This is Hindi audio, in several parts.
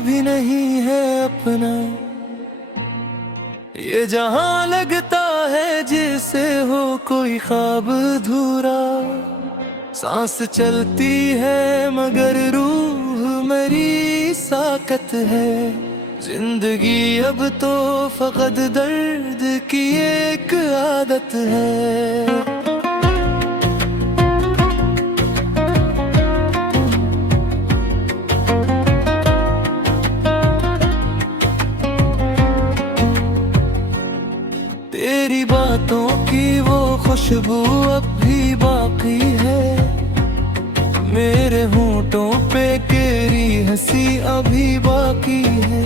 भी नहीं है अपना। ये जहां लगता है जैसे हो कोई ख्वाब अधूरा। सांस चलती है मगर रूह मेरी साकत है। जिंदगी अब तो फकत दर्द की एक आदत है। तेरी बातों की वो खुशबू अब भी बाकी है। मेरे होंठों पे तेरी हंसी अभी बाकी है।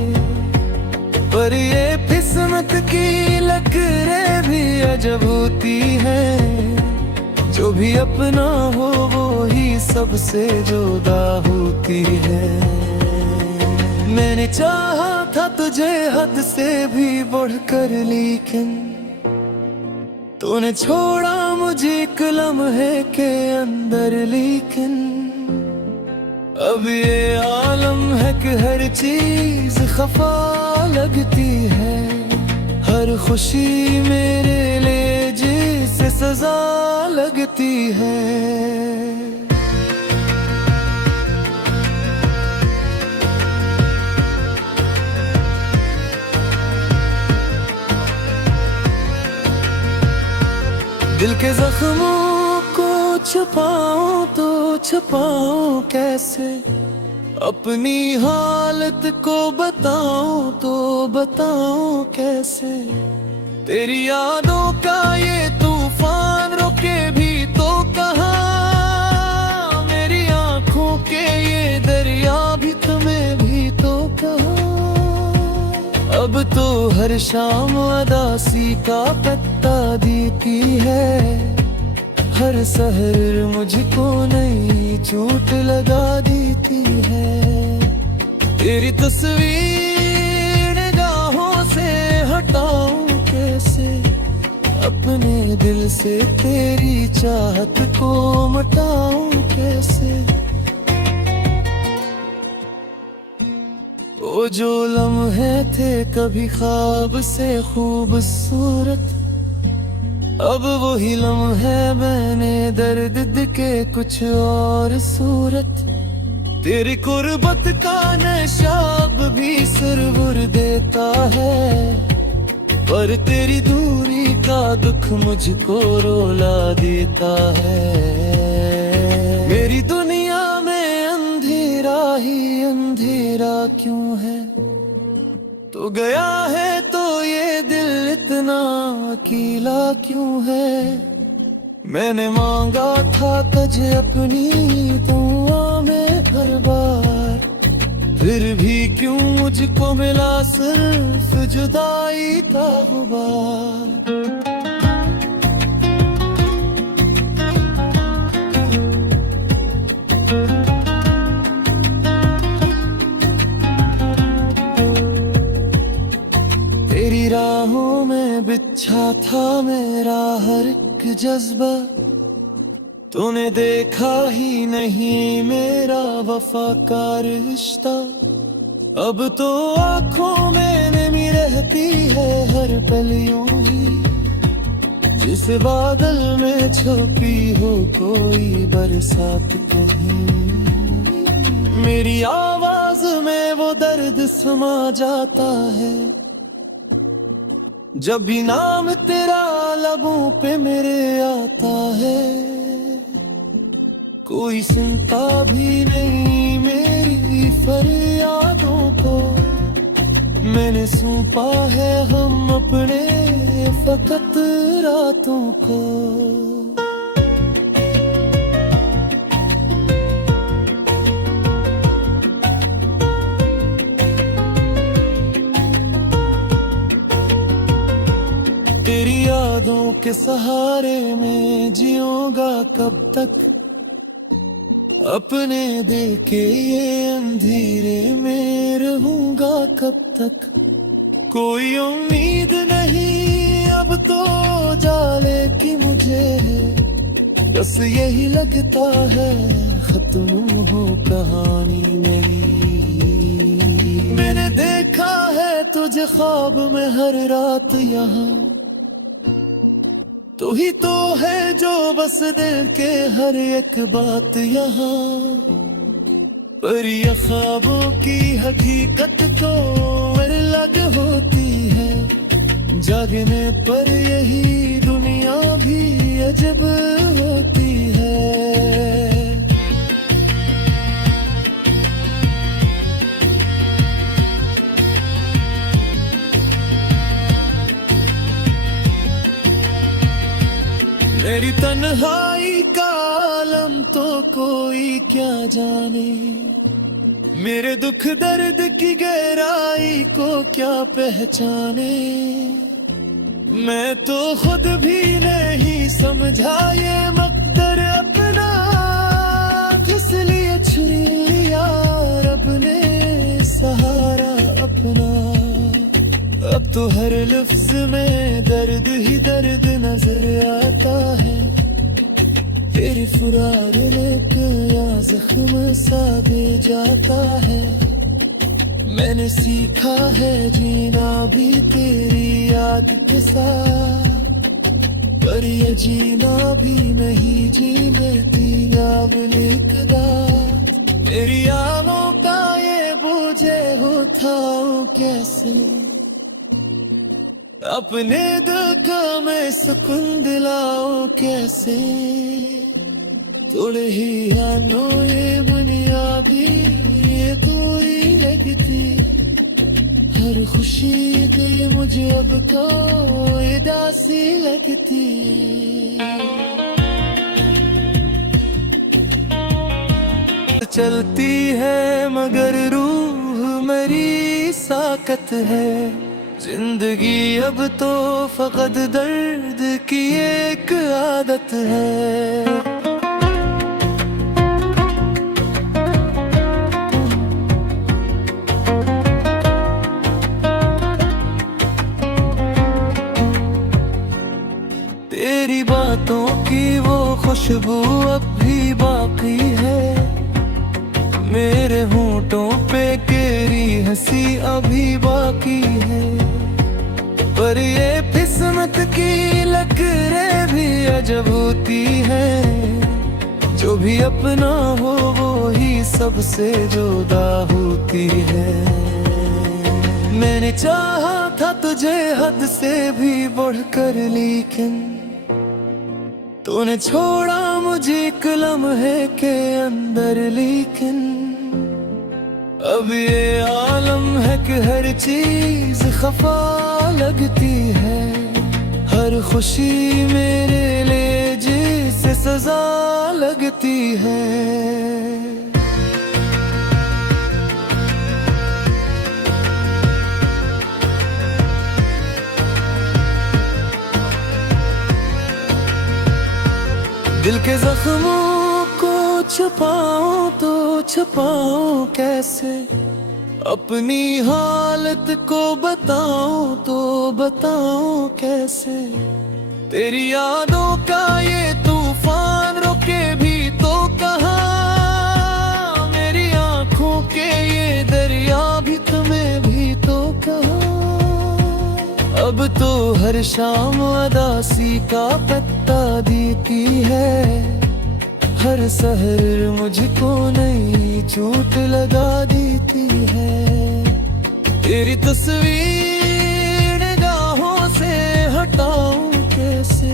पर ये किस्मत की लकीरें भी अजब होती है। जो भी अपना हो वो ही सबसे जुदा होती है। मैंने चाहा था तुझे हद से भी बढ़कर, लेकिन तूने छोड़ा मुझे एक लम्हे के अंदर। लेकिन अब ये आलम है कि हर चीज खफा लगती है। हर खुशी मेरे लिए जैसे सजा लगती है। दिल के जख्मों को छुपाऊं तो छुपाऊं कैसे। अपनी हालत को बताऊं तो बताऊं कैसे। तेरी यादों का ये तूफान रुके भी तो कहाँ। मेरी आंखों के ये दरिया भी तुम्हें भी तो कहाँ। अब तो हर शाम उदासी का पत्ता देती है। हर सहर मुझको नई चोट लगा देती है। तेरी तस्वीर निगाहों से हटाऊं कैसे। अपने दिल से तेरी चाहत को मिटाऊं कैसे। वो जो लम्हे थे कभी ख्वाब से खूबसूरत, अब वही लम्हे मैंने दर्द के कुछ और सूरत। तेरी कुर्बत का नशा अब भी सुरबुर देता है। पर तेरी दूरी का दुख मुझको रुला देता है। मेरी दुनिया में अंधेरा ही अंधेरा क्यों है। तो गया है तो ये दिल इतना अकेला क्यों है। मैंने मांगा था तुझे अपनी दुआ में हर बार। फिर भी क्यों मुझको मिला सिर्फ जुदाई का गुबार। तेरी राहों में बिछा था मेरा हर एक जज्बा। तूने देखा ही नहीं मेरा वफा का रिश्ता। अब तो आँखों में नमी रहती है हर पल यूं ही। जिस बादल में छुपी हो कोई बरसात कहीं। मेरी आवाज में वो दर्द समा जाता है। जब भी नाम तेरा लबों पे मेरे आता है। कोई सुनता भी नहीं मेरी फरियादों को। मैंने सौंपा है हम अपने फकत रातों को। तेरी यादों के सहारे में जिऊंगा कब तक। अपने दिल के ये अंधेरे में रहूंगा कब तक। कोई उम्मीद नहीं अब तो जाले की मुझे। बस यही लगता है खत्म हो कहानी मेरी। तुझे ख्वाब में हर रात यहाँ। तू ही तो है जो बस दिल के हर एक बात यहाँ। पर ये ख्वाबों की हकीकत तो अलग होती है। जागने पर यही दुनिया भी अजब होती है। मेरी तन्हाई का आलम तो कोई क्या जाने। मेरे दुख दर्द की गहराई को क्या पहचाने। मैं तो खुद भी नहीं समझा ये मकदर अपना, इसलिए छुन लिया रब ने सहारा अपना। अब तो हर लफ्ज में दर्द ही दर्द नजर आता है। तेरी फुरार एक या जख्म सा दे जाता है। मैंने सीखा है जीना भी तेरी याद के साथ, पर ये जीना भी नहीं जीने की यावली कदा। मेरी आँखों का ये बुझे उठाऊं कैसे, अपने दिल का मैं सुकून दिलाऊं कैसे। थोड़े ही आनो ये बुनियादी ये कोई लगती। हर खुशी दे मुझे अब तो उदासी लगती। चलती है मगर रूह मेरी साकत है। जिंदगी अब तो फकत दर्द की एक आदत है। तेरी बातों की वो खुशबू अब भी बाकी है। मेरे होंठों पे तेरी हंसी अभी बाकी है। पर ये किस्मत की लकीरें भी अजब होती है। जो भी अपना हो वो ही सबसे जुदा होती है। मैंने चाहा था तुझे हद से भी बढ़कर, लेकिन तूने छोड़ा मुझे एक लम्हे के अंदर। लेकिन अब ये आलम है कि हर चीज खफा लगती है। हर खुशी मेरे लिए जिसे सजा लगती है। दिल के जख्मों को छुपाऊं तो छुपाऊं कैसे। अपनी हालत को बताऊं तो बताऊं कैसे। तेरी यादों का ये तूफान रोके भी तो कहाँ। मेरी आंखों के ये दरिया भी तुम्हें भी तो कहाँ। अब तो हर शाम उदासी का पत्ता देती है। हर सहर मुझको नई चोट लगा देती है। तेरी तस्वीर निगाहों से हटाऊं कैसे।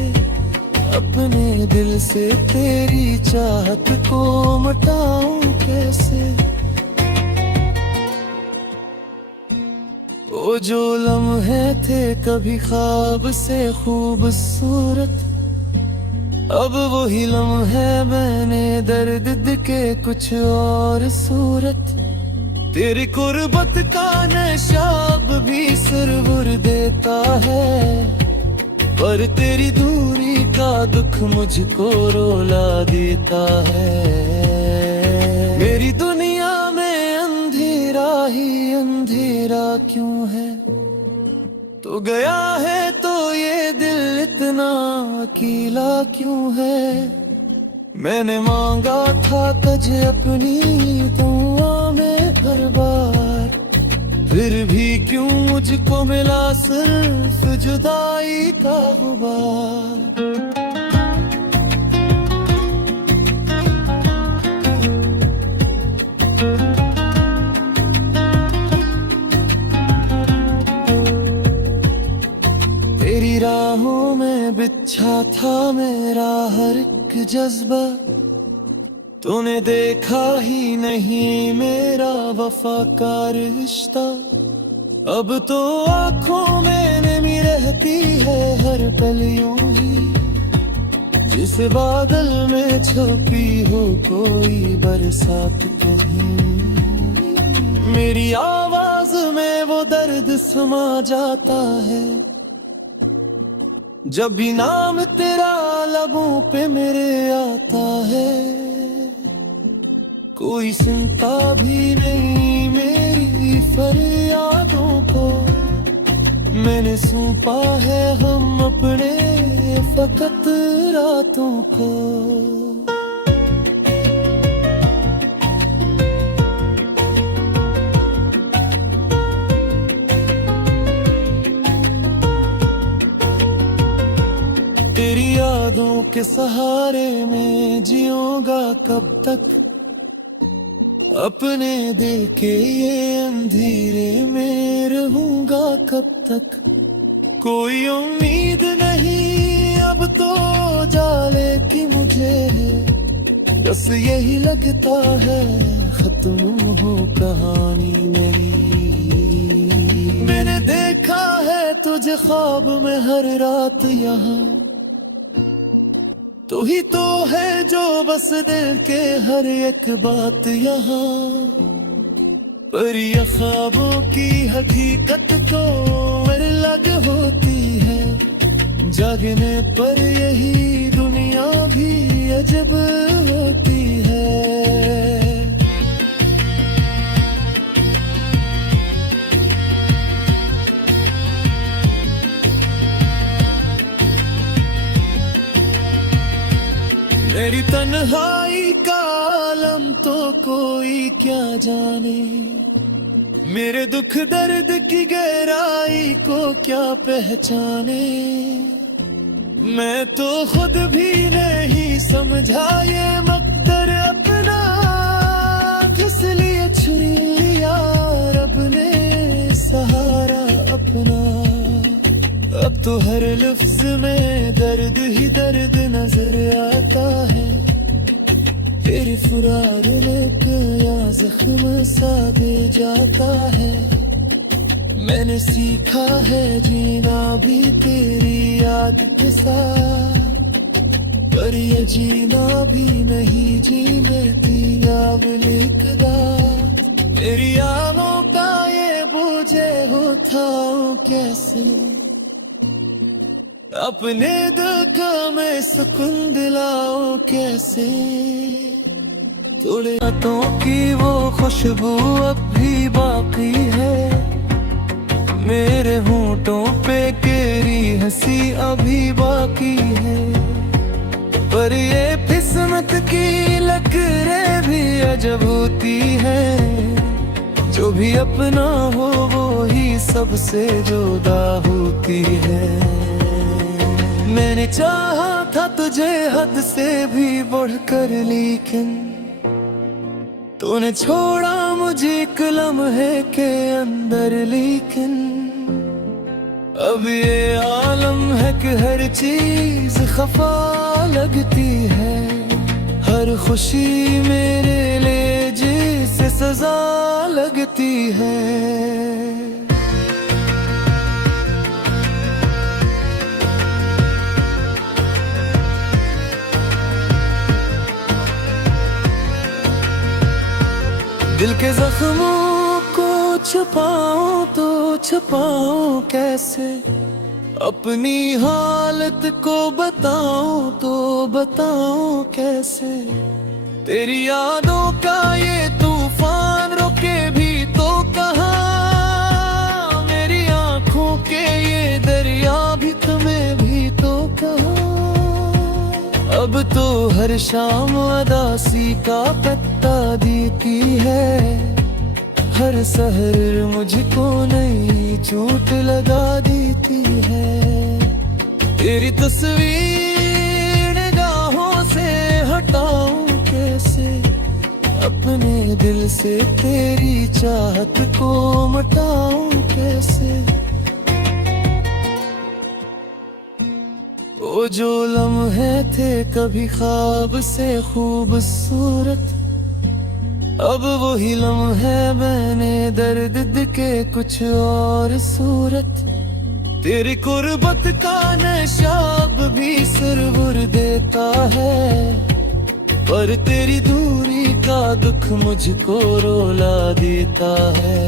अपने दिल से तेरी चाहत को मिटाऊं कैसे। वो जो लम्हे थे कभी ख्वाब से खूबसूरत, अब वही लम्हे मैंने दर्द के कुछ और सूरत। तेरी कुर्बत का नशा अब भी सुरबुर देता है। पर तेरी दूरी का दुख मुझको रुला देता है। मेरी दुनिया में अंधेरा ही अंधेरा क्यों है। तो गया है तो ये दिल इतना अकेला क्यों है। मैंने मांगा था तुझे अपनी दुआ में हर बार, फिर भी क्यों मुझको मिला सिर्फ जुदाई का गुबार। तेरी राहों में बिछा था मेरा हर एक जज्बा, तूने देखा ही नहीं मेरा वफा का रिश्ता। अब तो आंखों में नमी रहती है हर पल यूं ही, जिस बादल में छुपी हो कोई बरसात कहीं। मेरी आवाज में वो दर्द समा जाता है जब भी नाम तेरा लबों पे मेरे आता है। कोई सुनता भी नहीं मेरी फरियादों को, मैंने सौंपा है हम अपने फकत रातों को। तेरी यादों के सहारे में जिऊंगा कब तक, अपने दिल के ये अंधेरे में रहूंगा कब तक। कोई उम्मीद नहीं अब तो जाले की मुझे, बस यही लगता है खत्म हो कहानी मेरी। मैंने देखा है तुझे ख्वाब में हर रात यहाँ, तू ही तो है जो बस दिल के हर एक बात यहाँ। पर ये ख्वाबों की हकीकत तो अलग होती है, जागने पर यही दुनिया भी अजब होती है। मेरी तन्हाई का आलम तो कोई क्या जाने, मेरे दुख दर्द की गहराई को क्या पहचाने। मैं तो खुद भी नहीं समझा ये मकदर अपना, किस लिए छुरी लिया रब ने सहारा अपना। अब तो हर लफ्ज में दर्द ही दर्द नजर आता है, तेरे फुरार लेक या जख्म सा दे जाता है। मैंने सीखा है जीना भी तेरी याद के साथ, पर ये जीना भी नहीं जीने की आवलिकदा। मेरी आँखों का ये बुझे होता कैसे, अपने दुख में सुकून दिलाओ कैसे। थोड़े बातों की वो खुशबू अब भी बाकी है, मेरे होंठों पे तेरी हंसी अभी बाकी है। पर ये किस्मत की लकीरें भी अजब होती है, जो भी अपना हो वो ही सबसे जुदा होती है। मैंने चाहा था तुझे हद से भी बढ़कर, लेकिन तूने छोड़ा मुझे एक लम्हे के अंदर। लेकिन अब ये आलम है कि हर चीज खफा लगती है, हर खुशी मेरे लिए जिसे सजा लगती है। दिल के जख्मों को छुपाऊं तो छुपाऊं कैसे, अपनी हालत को बताऊं तो बताऊं कैसे। तेरी यादों का ये तूफान रोके भी तो कहाँ, मेरी आंखों के ये दरिया भी तुम्हें भी तो कहाँ। अब तो हर शाम उदासी का पत्ता देती है, हर सहर मुझको नई चोट लगा देती है। तेरी तस्वीर निगाहों से हटाऊं कैसे, अपने दिल से तेरी चाहत को मिटाऊं कैसे। वो जो लम्हे थे कभी ख्वाब से खूबसूरत, अब वही लम्हे मैंने दर्द के कुछ और सूरत। तेरी कुर्बत का नशा अब भी सुरबुर देता है, पर तेरी दूरी का दुख मुझको रुला देता है।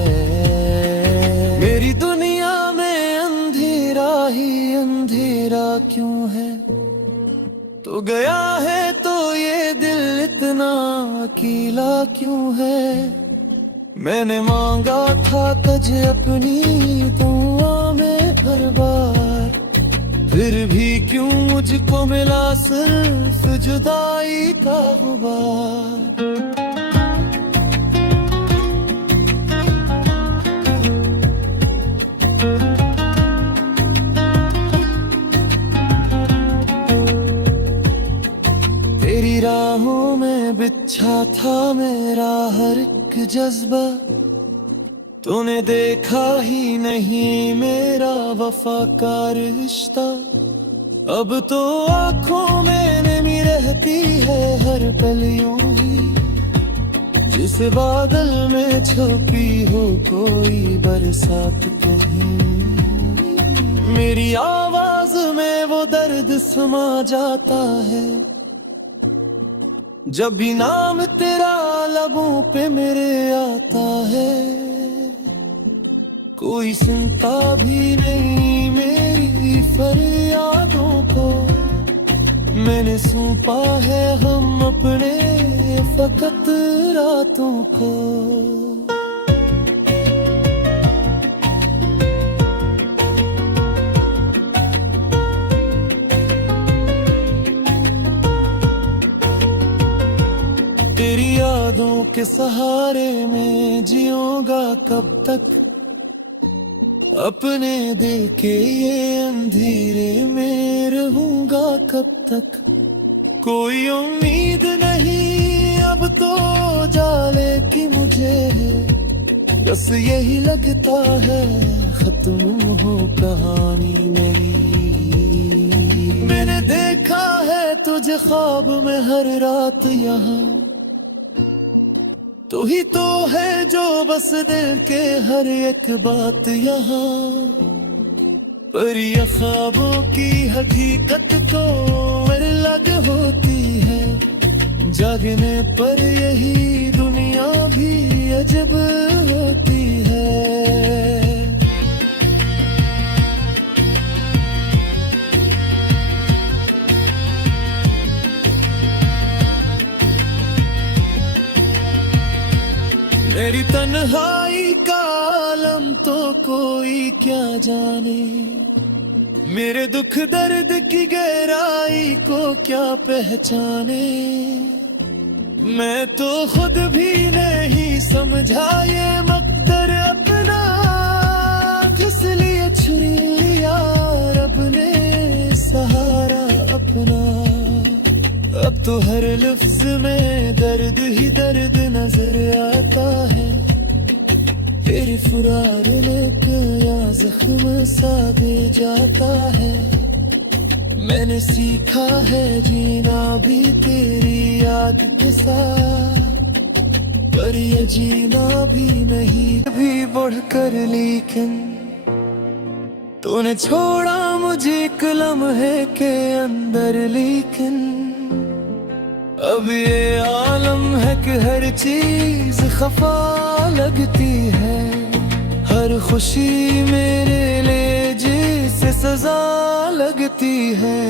मेरी दुनिया में अंधेरा ही अंधेरा क्यों है, तो गया है तो ये दिल इतना अकेला क्यों है। मैंने मांगा था तुझे अपनी दुआ में हर बार, फिर भी क्यों मुझको मिला सिर्फ जुदाई का गुबार। तेरी राहों में बिछा था मेरा हर एक जज्बा, तूने देखा ही नहीं मेरा वफा का रिश्ता। अब तो आँखों में नमी रहती है हर पल यूं ही, जिस बादल में छुपी हो कोई बरसात कहीं। मेरी आवाज में वो दर्द समा जाता है, जब भी नाम तेरा लबों पे मेरे आता है। कोई सुनता भी नहीं मेरी फरियादों को, मैंने सौंपा है हम अपने फकत रातों को। तेरी यादों के सहारे में जिऊंगा कब तक, अपने दिल के ये अंधेरे में रहूंगा कब तक। कोई उम्मीद नहीं अब तो जाले की मुझे, बस यही लगता है खत्म हो कहानी मेरी। मैंने देखा है तुझे ख्वाब में हर रात यहाँ, तू ही तो है जो बस दिल के हर एक बात यहाँ। पर ये ख्वाबों की हकीकत तो अलग होती है, जागने पर यही दुनिया भी अजब होती है। मेरी तन्हाई का आलम तो कोई क्या जाने, मेरे दुख दर्द की गहराई को क्या पहचाने। मैं तो खुद भी नहीं समझा ये मकदर अपना, किस लिए छुरी लिया रब ने सहारा अपना। अब तो हर लफ्ज में दर्द ही दर्द नजर आता है, तेरी फुरार या जख्म सा दे जाता है। मैंने सीखा है जीना भी तेरी याद के साथ, पर ये जीना भी नहीं भी बढ़कर। लेकिन तूने छोड़ा मुझे एक लम्हे के अंदर, लेकिन अब ये आलम है कि हर चीज खफा लगती है। हर खुशी मेरे लिए जिसे सजा लगती है।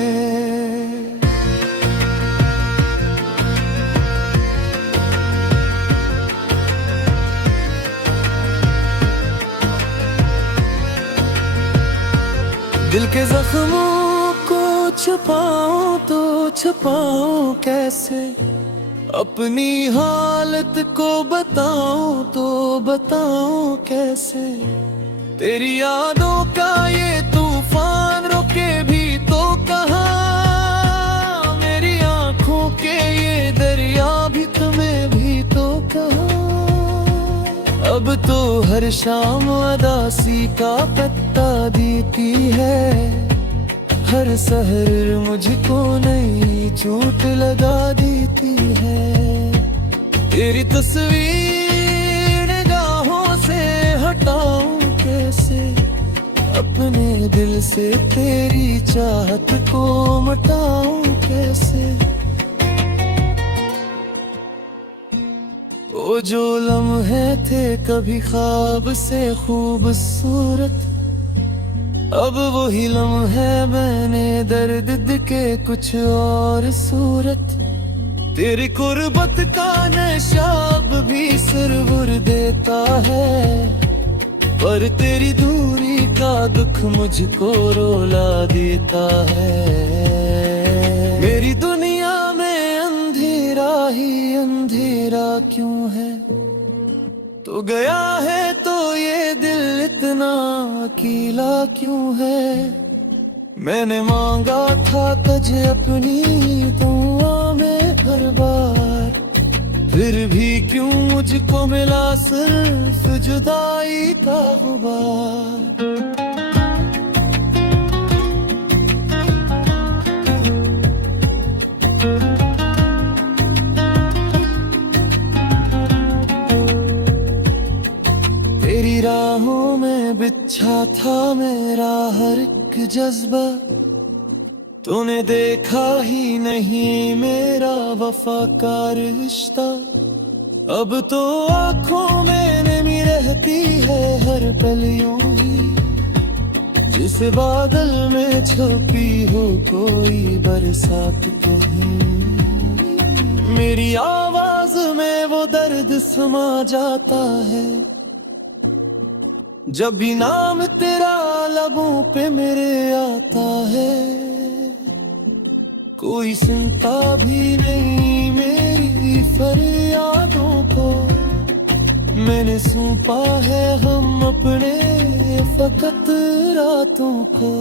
दिल के जख्मों को छुपाऊं तो छुपाऊं कैसे, अपनी हालत को बताऊं तो बताऊं कैसे। तेरी यादों का ये तूफान रुके भी तो कहाँ, मेरी आंखों के ये दरिया भी तुम्हें भी तो कहाँ। अब तो हर शाम उदासी का पत्ता देती है, हर सहर मुझको नई चोट लगा देती है। तेरी तस्वीर निगाहों से हटाऊं कैसे, अपने दिल से तेरी चाहत को मिटाऊं कैसे। वो जो लम्हे थे कभी ख्वाब से खूबसूरत, अब वही लम्हे मैंने दर्द के कुछ और सूरत। तेरी कुर्बत का नशा अब भी सुरबुर देता है, पर तेरी दूरी का दुख मुझको रुला देता है। मेरी दुनिया में अंधेरा ही अंधेरा क्यों है, तो गया है तो ये दिल इतना अकेला क्यों है। मैंने मांगा था तुझे अपनी दुआ में हर बार, फिर भी क्यों मुझको मिला सिर्फ जुदाई का गुबार। तेरी राहों में बिछा था मेरा हर एक जज्बा, तूने देखा ही नहीं मेरा वफा का रिश्ता। अब तो आँखों में नमी रहती है हर पल यूं ही, जिस बादल में छुपी हो कोई बरसात कहीं। मेरी आवाज में वो दर्द समा जाता है, जब भी नाम तेरा लबों पे मेरे आता है। कोई सुनता भी नहीं मेरी फरियादों को, मैंने सौंपा है हम अपने फकत रातों को।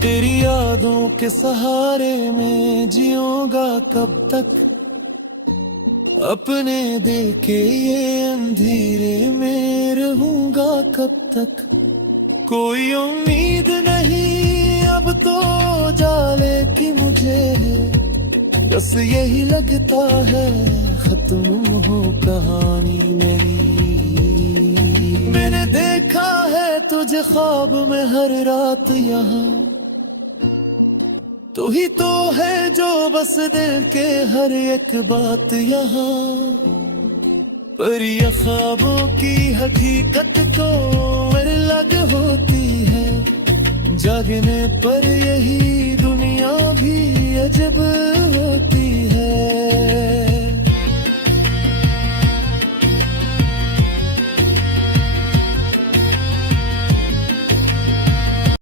तेरी यादों के सहारे में जिऊंगा कब तक, अपने दिल के ये अंधेरे में रहूंगा कब तक। कोई उम्मीद नहीं अब तो जाले की मुझे, बस यही लगता है खत्म हो कहानी मेरी। मैंने देखा है तुझे ख्वाब में हर रात यहाँ, तू ही तो है जो बस दिल के हर एक बात यहाँ। पर ये ख्वाबों की हकीकत तो अलग होती है, जागने पर यही दुनिया भी अजब होती है।